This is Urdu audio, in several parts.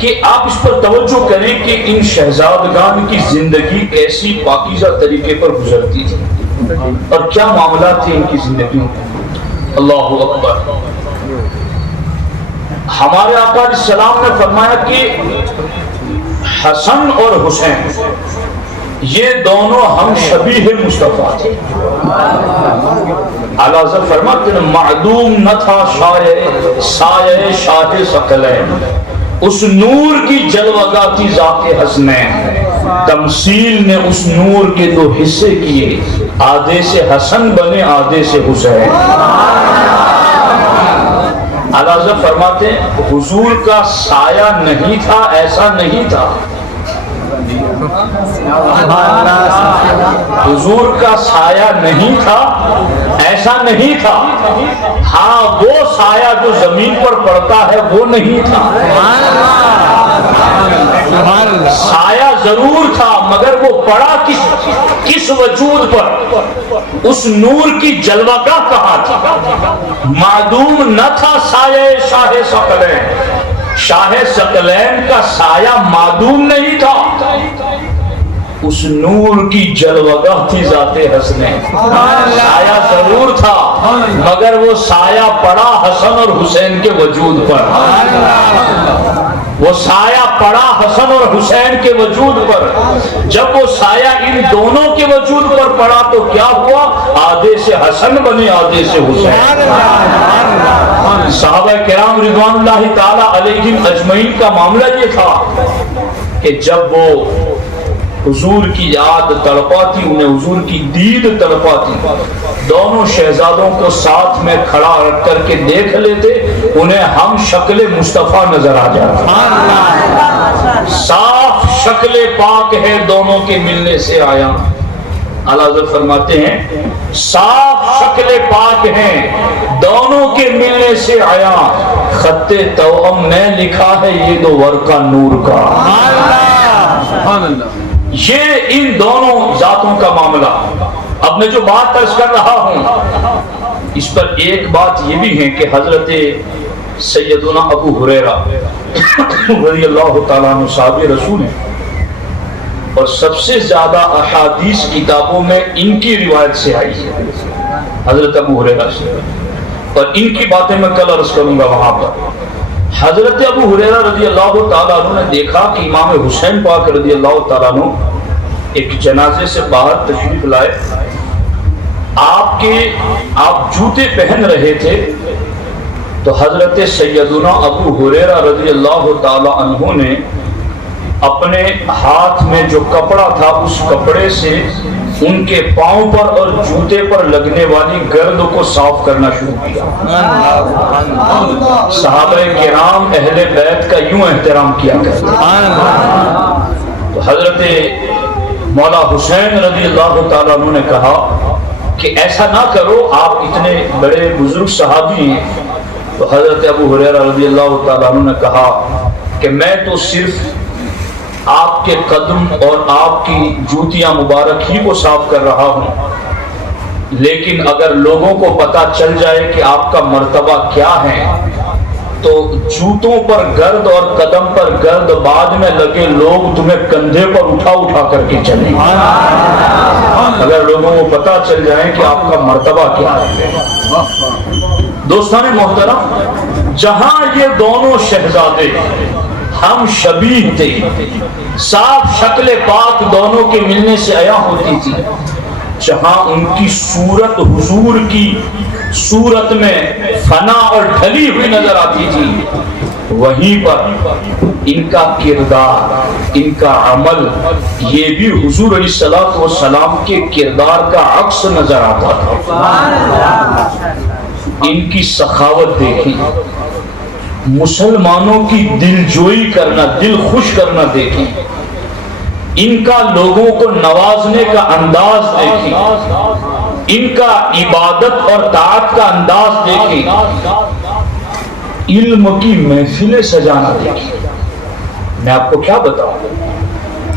کہ آپ اس پر توجہ کریں کہ ان شہزادگان کی زندگی کیسی پاکیزہ طریقے پر گزرتی تھی اور کیا معاملات تھے ان کی زندگیوں میں۔ اللہ اکبر۔ ہمارے آقا علیہ السلام نے فرمایا کہ حسن اور حسین یہ دونوں ہم شبیہ مصطفیٰ تھے۔ اعلیٰ حضرت فرماتے ہیں معدوم نہ تھا سایہ شاہ ثقلین، اس نور کی جلوگاہ تھی ذات حسنین، تمثیل نے اس نور کے دو حصے کیے، آدھے سے حسن بنے آدھے سے حسین۔ اعلیٰ حضرت فرماتے ہیں حضور کا سایہ نہیں تھا، ایسا نہیں تھا، حضور کا سایہ نہیں تھا، ایسا نہیں تھا، ہاں وہ سایہ جو زمین پر پڑتا ہے وہ نہیں تھا، سایہ ضرور تھا مگر وہ پڑا کس وجود پر، اس نور کی جلوگاہ کہاں تھی؟ معدوم نہ تھا سایہ شاہ ثقلین، شاہ ثقلین کا سایہ معدوم نہیں تھا، اس نور کی جلوگاہ تھی ذات حسنین، سایہ ضرور تھا مگر وہ سایہ پڑا حسن اور حسین کے وجود پر، وہ سایہ پڑا حسن اور حسین کے وجود پر، جب وہ سایہ ان دونوں کے وجود پر پڑا تو کیا ہوا؟ آدھے سے حسن بنے آدھے سے حسین۔ صحابہ کرام رضوان اللہ تعالی علیہم اجمعین کا معاملہ یہ تھا کہ جب وہ حضور کی یاد تڑپاتی، انہیں حضور کی دید تڑپاتی، دونوں شہزادوں کو ساتھ میں کھڑا رکھ کر کے دیکھ لیتے، انہیں ہم شکل مصطفیٰ نظر آ جاتا، صاف شکل پاک ہے دونوں کے ملنے سے آیا۔ اعلیٰ حضرت فرماتے ہیں صاف شکل پاک ہیں دونوں کے ملنے سے آیا، خط توأم میں لکھا ہے یہ دو ورقہ نور کا۔ یہ ان دونوں ذاتوں کا معاملہ۔ اب میں جو بات عرض کر رہا ہوں اس پر ایک بات یہ بھی ہے کہ حضرت سیدنا ابو ہریرہ رضی اللہ تعالیٰ عنہ صحابی رسول ہیں اور سب سے زیادہ احادیث کتابوں میں ان کی روایت سے آئی ہے، حضرت ابو ہریرہ سے، اور ان کی باتیں میں کل عرض کروں گا وہاں پر۔ حضرت ابو ہریرہ رضی اللہ تعالیٰ عنہ نے دیکھا کہ امام حسین پاک رضی اللہ تعالیٰ عنہ ایک جنازے سے باہر تشریف لائے، آپ جوتے پہن رہے تھے تو حضرت سیدنا ابو ہریرہ رضی اللہ تعالیٰ عنہ نے اپنے ہاتھ میں جو کپڑا تھا اس کپڑے سے ان کے پاؤں پر اور جوتے پر لگنے والی گرد کو صاف کرنا شروع کیا۔ صحابہ کرام اہل بیت کا یوں احترام کیا کرتے۔ تو حضرت مولا حسین رضی اللہ تعالیٰ عنہ نے کہا کہ ایسا نہ کرو، آپ اتنے بڑے بزرگ صحابی ہیں۔ تو حضرت ابو ہریرہ رضی اللہ تعالیٰ عنہ نے کہا کہ میں تو صرف آپ کے قدم اور آپ کی جوتیاں مبارک ہی کو صاف کر رہا ہوں، لیکن اگر لوگوں کو پتہ چل جائے کہ آپ کا مرتبہ کیا ہے تو جوتوں پر گرد اور قدم پر گرد بعد میں لگے لوگ تمہیں کندھے پر اٹھا اٹھا کر کے چلیں، اگر لوگوں کو پتہ چل جائے کہ آپ کا مرتبہ کیا ہے۔ دوستان محترم، جہاں یہ دونوں شہزادے ہم شبیہ تھے، صاف شکل پاک دونوں کے ملنے سے عیاں ہوتی تھی، جہاں ان کی صورت حضور کی صورت میں فنا اور ڈھلی ہوئی نظر آتی تھی، وہیں پر ان کا کردار، ان کا عمل یہ بھی حضور علیہ السلام کے کردار کا عکس نظر آتا تھا۔ ان کی سخاوت دیکھی، مسلمانوں کی دل جوئی کرنا، دل خوش کرنا دیکھی، ان کا لوگوں کو نوازنے کا انداز دیکھی، ان کا عبادت اور طاعت کا انداز دیکھی، علم کی محفلیں سجانا دیکھی۔ میں آپ کو کیا بتاؤں،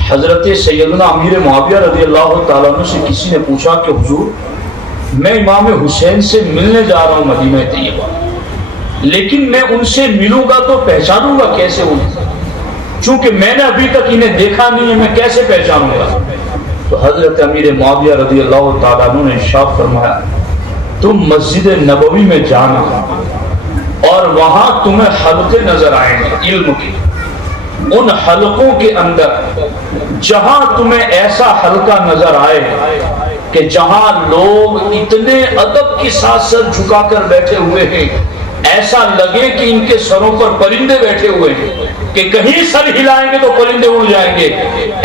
حضرت سیدنا امیر معاویہ رضی اللہ تعالیٰ عنہ سے کسی نے پوچھا کہ حضور میں امام حسین سے ملنے جا رہا ہوں مدینہ طیبہ، لیکن میں ان سے ملوں گا تو پہچانوں گا کیسے؟ چونکہ میں نے ابھی تک انہیں دیکھا نہیں ہے، میں کیسے پہچانوں گا؟ تو حضرت امیر معاویہ رضی اللہ تعالیٰ عنہ نے ارشاد فرمایا تم مسجد نبوی میں جانا اور وہاں تمہیں حلقے نظر آئیں گے علم کی، ان حلقوں کے اندر جہاں تمہیں ایسا حلقہ نظر آئے کہ جہاں لوگ اتنے ادب کے ساتھ سر جھکا کر بیٹھے ہوئے ہیں، ایسا لگے کہ ان کے سروں پر پرندے بیٹھے ہوئے ہیں کہ کہیں سر ہلائیں گے تو پرندے اڑ جائیں گے،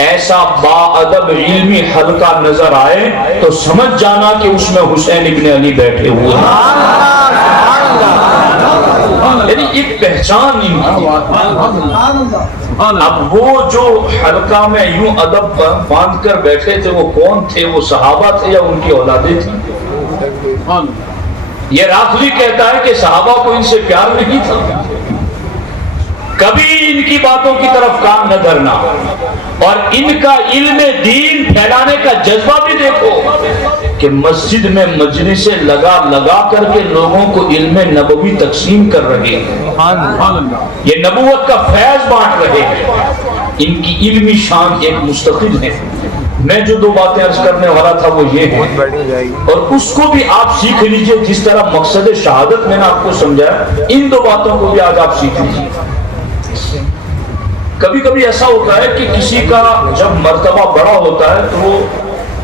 ایسا با ادب علمی حلقہ نظر آئے تو سمجھ جانا کہ اس میں حسین ابن علی بیٹھے ہوئے ہیں۔ یعنی ایک پہچان ان کی۔ اب وہ جو حلقہ میں یوں ادب باندھ کر بیٹھے تھے وہ کون تھے؟ وہ صحابہ تھے یا ان کی اولادیں تھیں؟ یہ رافضی کہتا ہے کہ صحابہ کو ان سے پیار نہیں تھا، کبھی ان کی باتوں کی طرف کان نہ دھرنا، اور ان کا علم دین پھیلانے کا جذبہ بھی دیکھو کہ مسجد میں مجلسیں لگا کر کے لوگوں کو علم نبوی تقسیم کر رہے ہیں، یہ نبوت کا فیض بانٹ رہے ہیں۔ ان کی علمی شان ایک مستقل ہے۔ میں جو دو باتیں عرض کرنے والا تھا وہ یہ ہے، اور اس کو بھی آپ سیکھ لیجئے جس طرح مقصد شہادت میں نے آپ کو سمجھایا، ان دو باتوں کو بھی آج آپ سیکھ لیجئے۔ کبھی کبھی ایسا ہوتا ہے کہ کسی کا جب مرتبہ بڑا ہوتا ہے تو وہ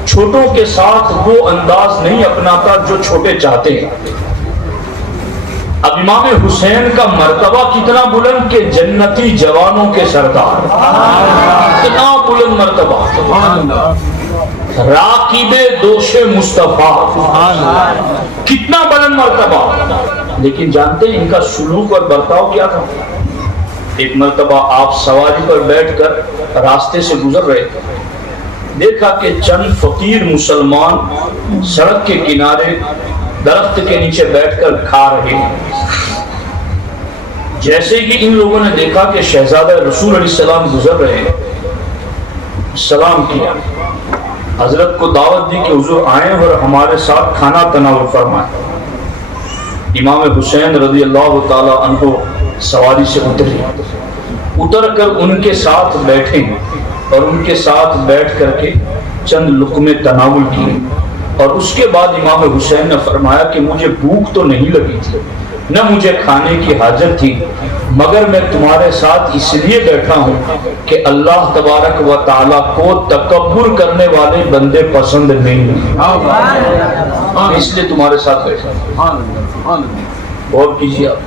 چھوٹوں کے ساتھ وہ انداز نہیں اپناتا جو چھوٹے چاہتے ہیں۔ اب امام حسین کا مرتبہ کتنا بلند کہ جنتی جوانوں کے سردار، کتنا بلند مرتبہ، راکب دوش مصطفیٰ، کتنا بلند مرتبہ۔ لیکن جانتے ہیں ان کا سلوک اور برتاؤ کیا تھا؟ ایک مرتبہ آپ سواری پر بیٹھ کر راستے سے گزر رہے تھے، دیکھا کہ چند فقیر مسلمان سڑک کے کنارے درخت کے نیچے بیٹھ کر کھا رہے ہیں۔ جیسے ہی ان لوگوں نے دیکھا کہ شہزادہ رسول علیہ السلام گزر رہے ہیں، سلام کیا، حضرت کو دعوت دی کہ حضور آئیں اور ہمارے ساتھ کھانا تناول فرمائیں۔ امام حسین رضی اللہ تعالی عنہ سواری سے اتر کر ان کے ساتھ بیٹھے اور ان کے ساتھ بیٹھ کر کے چند لقمے تناول کیے، اور اس کے بعد امام حسین نے فرمایا کہ مجھے بھوک تو نہیں لگی تھی، نہ مجھے کھانے کی حاجت تھی، مگر میں تمہارے ساتھ اس لیے بیٹھا ہوں کہ اللہ تبارک و تعالیٰ کو تکبر کرنے والے بندے پسند نہیں ہیں، اس لیے تمہارے ساتھ بیٹھا۔ غور کیجیے آپ،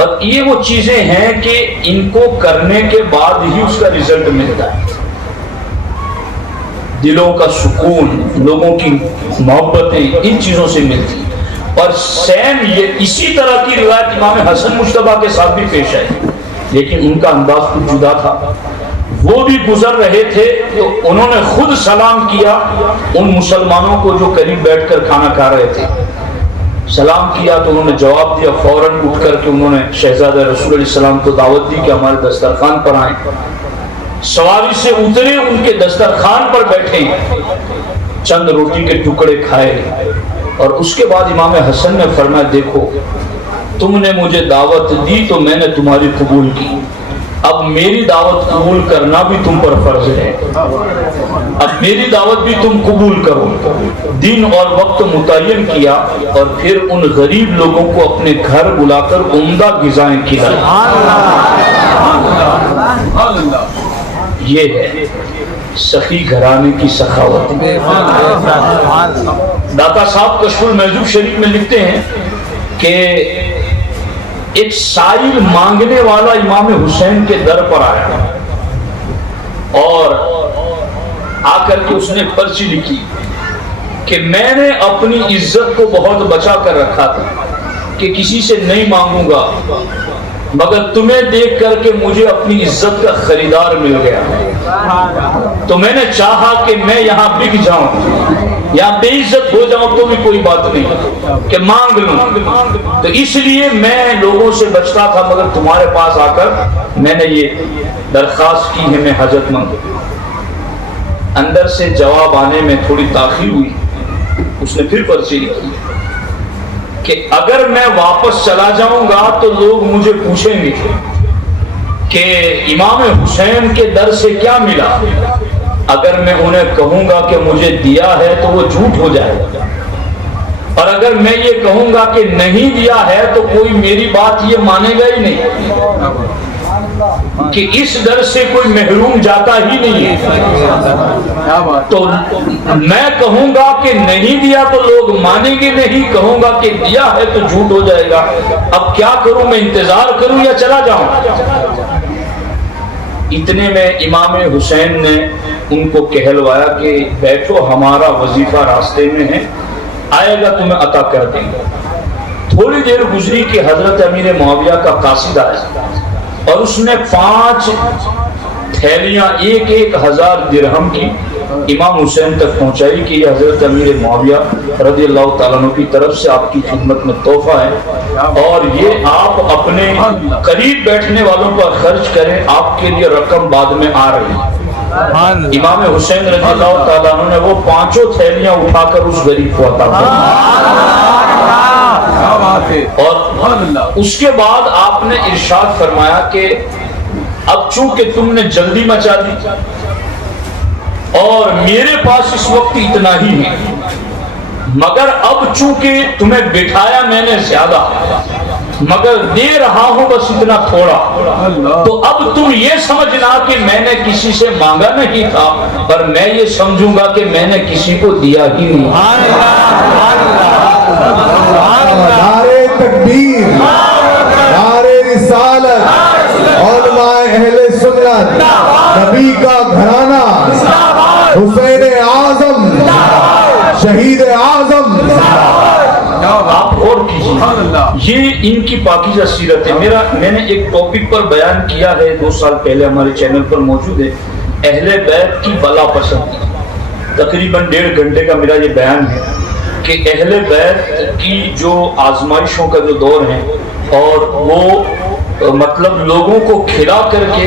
اور یہ وہ چیزیں ہیں کہ ان کو کرنے کے بعد ہی اس کا رزلٹ ملتا ہے، دلوں کا سکون، لوگوں کی محبتیں ان چیزوں سے ملتی ہیں۔ اور سیم یہ اسی طرح کی روایت امام حسن مجتبیٰ کے ساتھ بھی پیش ہے، لیکن ان کا انداز کچھ جدا تھا۔ وہ بھی گزر رہے تھے تو انہوں نے خود سلام کیا ان مسلمانوں کو جو قریب بیٹھ کر کھانا کھا رہے تھے، سلام کیا تو انہوں نے جواب دیا، فوراً اٹھ کر کے انہوں نے شہزادہ رسول علیہ السلام کو دعوت دی کہ ہمارے دسترخوان پر آئیں۔ سواری سے اترے، ان کے دسترخوان پر بیٹھے، چند روٹی کے ٹکڑے کھائے، اور اس کے بعد امام حسن نے فرمایا دیکھو تم نے مجھے دعوت دی تو میں نے تمہاری قبول کی، اب میری دعوت قبول کرنا بھی تم پر فرض ہے، اب میری دعوت بھی تم قبول کرو۔ دن اور وقت متعین کیا اور پھر ان غریب لوگوں کو اپنے گھر بلا کر عمدہ غذائیں کھلائیں۔ یہ ہے سخی گھرانے کی سخاوت۔ داتا صاحب کشف المحجوب شریف میں لکھتے ہیں کہ ایک سائل مانگنے والا امام حسین کے در پر آیا اور آ کر کے اس نے پرچی لکھی کہ میں نے اپنی عزت کو بہت بچا کر رکھا تھا کہ کسی سے نہیں مانگوں گا، مگر تمہیں دیکھ کر کے مجھے اپنی عزت کا خریدار مل گیا، تو میں نے چاہا کہ میں یہاں بک جاؤں یا بے عزت ہو جاؤں تو بھی کوئی بات نہیں کہ مانگ لوں، تو اس لیے میں لوگوں سے بچتا تھا، مگر تمہارے پاس آ کر میں نے یہ درخواست کی ہے، میں حاجت مند۔ اندر سے جواب آنے میں تھوڑی تاخیر ہوئی، اس نے پھر پرچی لکھی کہ اگر میں واپس چلا جاؤں گا تو لوگ مجھے پوچھیں گے کہ امام حسین کے در سے کیا ملا؟ اگر میں انہیں کہوں گا کہ مجھے دیا ہے تو وہ جھوٹ ہو جائے گا، اور اگر میں یہ کہوں گا کہ نہیں دیا ہے تو کوئی میری بات یہ مانے گا ہی نہیں، کہ اس در سے کوئی محروم جاتا ہی نہیں ہے۔ تو میں کہوں گا کہ نہیں دیا تو لوگ مانیں گے نہیں، کہوں گا کہ دیا ہے تو جھوٹ ہو جائے گا۔ اب کیا کروں، میں انتظار کروں یا چلا جاؤں؟ اتنے میں امام حسین نے ان کو کہلوایا کہ بیٹھو، ہمارا وظیفہ راستے میں ہے، آئے گا تمہیں عطا کر دیں گے۔ تھوڑی دیر گزری کہ حضرت امیر معاویہ کا قاصد آیا اور اس نے 5 تھیلیاں 1,000 درہم کی امام حسین تک پہنچائی کہ یہ حضرت امیر معاویہ رضی اللہ تعالیٰ عنہ کی طرف سے آپ کی خدمت میں تحفہ ہے، اور یہ آپ اپنے قریب بیٹھنے والوں پر خرچ کریں، آپ کے لیے رقم بعد میں آ رہی ہے۔ امام حسین رضی اللہ تعالیٰ عنہ نے وہ 5 تھیلیاں اٹھا کر اس غریب کو عطا کی، اور اس کے بعد آپ نے ارشاد فرمایا کہ اب چونکہ تم نے جلدی مچا دی اور میرے پاس اس وقت اتنا ہی ہے، مگر اب چونکہ تمہیں بٹھایا میں نے زیادہ، مگر دے رہا ہوں بس اتنا تھوڑا، تو اب تم یہ سمجھنا کہ میں نے کسی سے مانگا نہیں تھا، پر میں یہ سمجھوں گا کہ میں نے کسی کو دیا ہی نہیں۔ نعرے تکبیر، نعرے رسالت، علماء اہل سنت، نبی کا گھرانہ، حسین اعظم، شہید اعظم۔ آپ اور کیجیے، یہ ان کی پاکیزہ سیرت ہے۔ میں نے ایک ٹاپک پر بیان کیا ہے 2 سال پہلے، ہمارے چینل پر موجود ہے، اہل بیت کی بلا پسندی۔ تقریباً 1.5 گھنٹے کا میرا یہ بیان ہے کہ اہل بیت کی جو آزمائشوں کا جو دور ہے، اور وہ مطلب لوگوں کو کھلا کر کے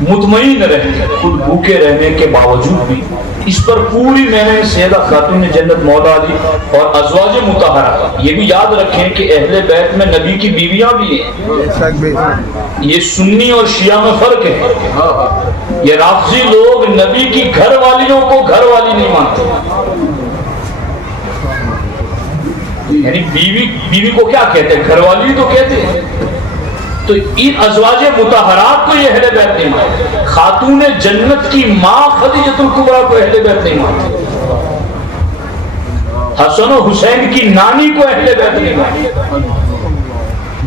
مطمئن رہنے، خود بھوکے رہنے کے باوجود بھی، اس پر پوری میں نے سیدہ خاتون جنت مولا علی اور ازواج مطہرہ، یہ بھی یاد رکھیں کہ اہل بیت میں نبی کی بیویاں بھی ہیں۔ یہ سنی اور شیعہ میں فرق ہے، یہ رافضی لوگ نبی کی گھر والیوں کو گھر والی نہیں مانتے، یعنی بیوی کو کیا کہتے ہیں؟ گھر والی تو کہتے ہیں۔ تو ان ازواج مطہرات کو یہ اہل بیت نہیں مانتے، خاتون جنت کی ماں خدیجۃ الکبریٰ کو اہل بیت نہیں مانتے، حسن و حسین کی نانی کو اہل بیت نہیں مانتے،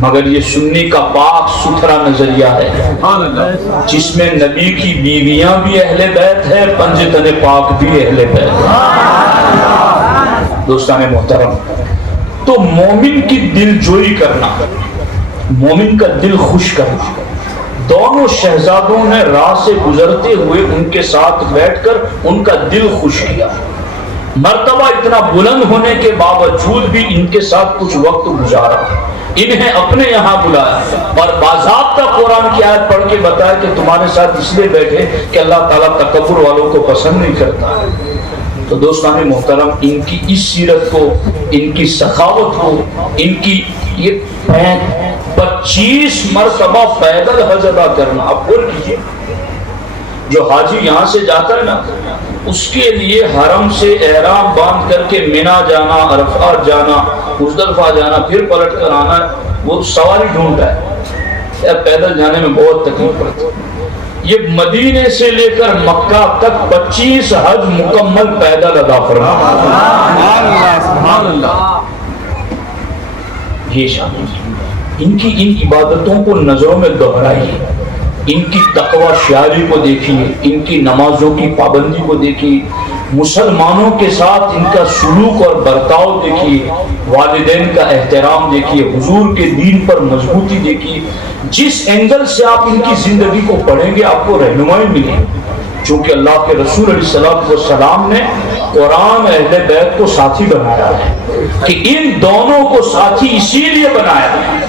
مگر یہ سنی کا پاک ستھرا نظریہ ہے جس میں نبی کی بیویاں بھی اہل بیت ہے، پنجتن پاک بھی اہل بیت ہے۔ دوستان محترم، تو مومن کی دل جوئی کرنا، مومن کا دل خوش کرنا، دونوں شہزادوں نے راہ سے گزرتے ہوئے ان کے ساتھ بیٹھ کر ان کا دل خوش کیا۔ مرتبہ اتنا بلند ہونے کے باوجود بھی ان کے ساتھ کچھ وقت گزارا، انہیں اپنے یہاں بلایا اور باضابطہ قرآن کی آیت پڑھ کے بتایا کہ تمہارے ساتھ اس لیے بیٹھے کہ اللہ تعالیٰ تکبر والوں کو پسند نہیں کرتا۔ تو دوستان محترم، ان کی اس سیرت کو، ان کی سخاوت کو، ان کی یہ 25 مرتبہ پیدل حج ادا کرنا، آپ غور کیجیے، جو حاجی یہاں سے جاتا ہے نا، اس کے لیے حرم سے احرام باندھ کر کے مینا جانا، عرفات جانا، مزدلفہ جانا، پھر پلٹ کر آنا، وہ سواری ڈھونڈتا ہے، پیدل جانے میں بہت تکلیف پڑتی ہے۔ یہ مدینے سے لے کر مکہ تک 25 حج مکمل پیدل ادا فرما۔ سبحان اللہ، یہ شان ان کی ان عبادتوں کو نظروں میں دہرائیے، ان کی تقوی شعاری کو دیکھیے، ان کی نمازوں کی پابندی کو دیکھیے، مسلمانوں کے ساتھ ان کا سلوک اور برتاؤ دیکھیے، والدین کا احترام دیکھیے، حضور کے دین پر مضبوطی دیکھیے۔ جس اینگل سے آپ ان کی زندگی کو پڑھیں گے آپ کو رہنمائی ملے، چونکہ اللہ کے رسول علیہ السلام نے قرآن اہل بیت کو ساتھی بنایا ہے کہ ان دونوں کو ساتھی اسی لیے بنایا ہے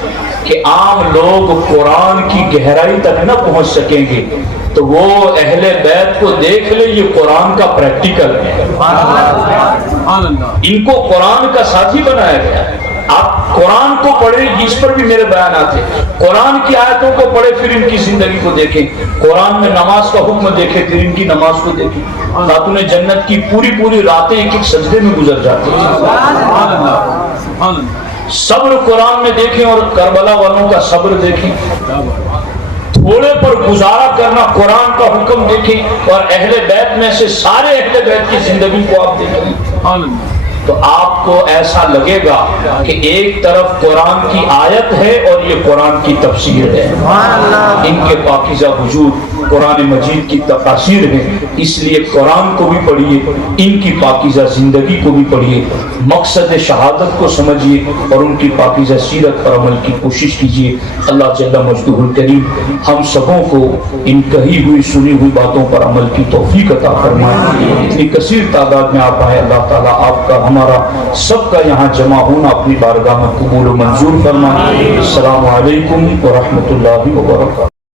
کہ عام لوگ قرآن کی گہرائی تک نہ پہنچ سکیں گے، تو وہ اہل بیت کو دیکھ لے، یہ قرآن کا پریکٹیکل ہے، ان کو قرآن کا ساتھی بنایا گیا ہے۔ آپ قرآن کو پڑھیں، اس پر بھی میرے بیانات ہیں، قرآن کی آیتوں کو پڑھیں پھر ان کی زندگی کو دیکھیں، قرآن میں نماز کا حکم دیکھیں پھر ان کی نماز کو دیکھیں۔ خاتون جنت کی پوری راتیں ایک ایک سجدے میں گزر جاتی ہیں۔ صبر قرآن میں دیکھیں اور کربلا والوں کا صبر دیکھیں، تھوڑے پر گزارا کرنا قرآن کا حکم دیکھیں، اور اہل بیت میں سے سارے اہل بیت کی زندگی کو آپ دیکھیں تو آپ کو ایسا لگے گا کہ ایک طرف قرآن کی آیت ہے اور یہ قرآن کی تفسیر ہے۔ ان کے پاکیزہ وجود قرآن مجید کی تفاسیر ہیں، اس لیے قرآن کو بھی پڑھیے، ان کی پاکیزہ زندگی کو بھی پڑھیے، مقصد شہادت کو سمجھیے اور ان کی پاکیزہ سیرت پر عمل کی کوشش کیجیے۔ اللہ جل مجدہ الکریم ہم سبوں کو ان کہی ہوئی سنی ہوئی باتوں پر عمل کی توفیق عطا فرمائے۔ اتنی کثیر تعداد میں آپ آئے، اللہ تعالیٰ آپ کا ہمارا سب کا یہاں جمع ہونا اپنی بارگاہ میں قبول و منظور فرمائے۔ السلام علیکم ورحمۃ اللہ وبرکاتہ۔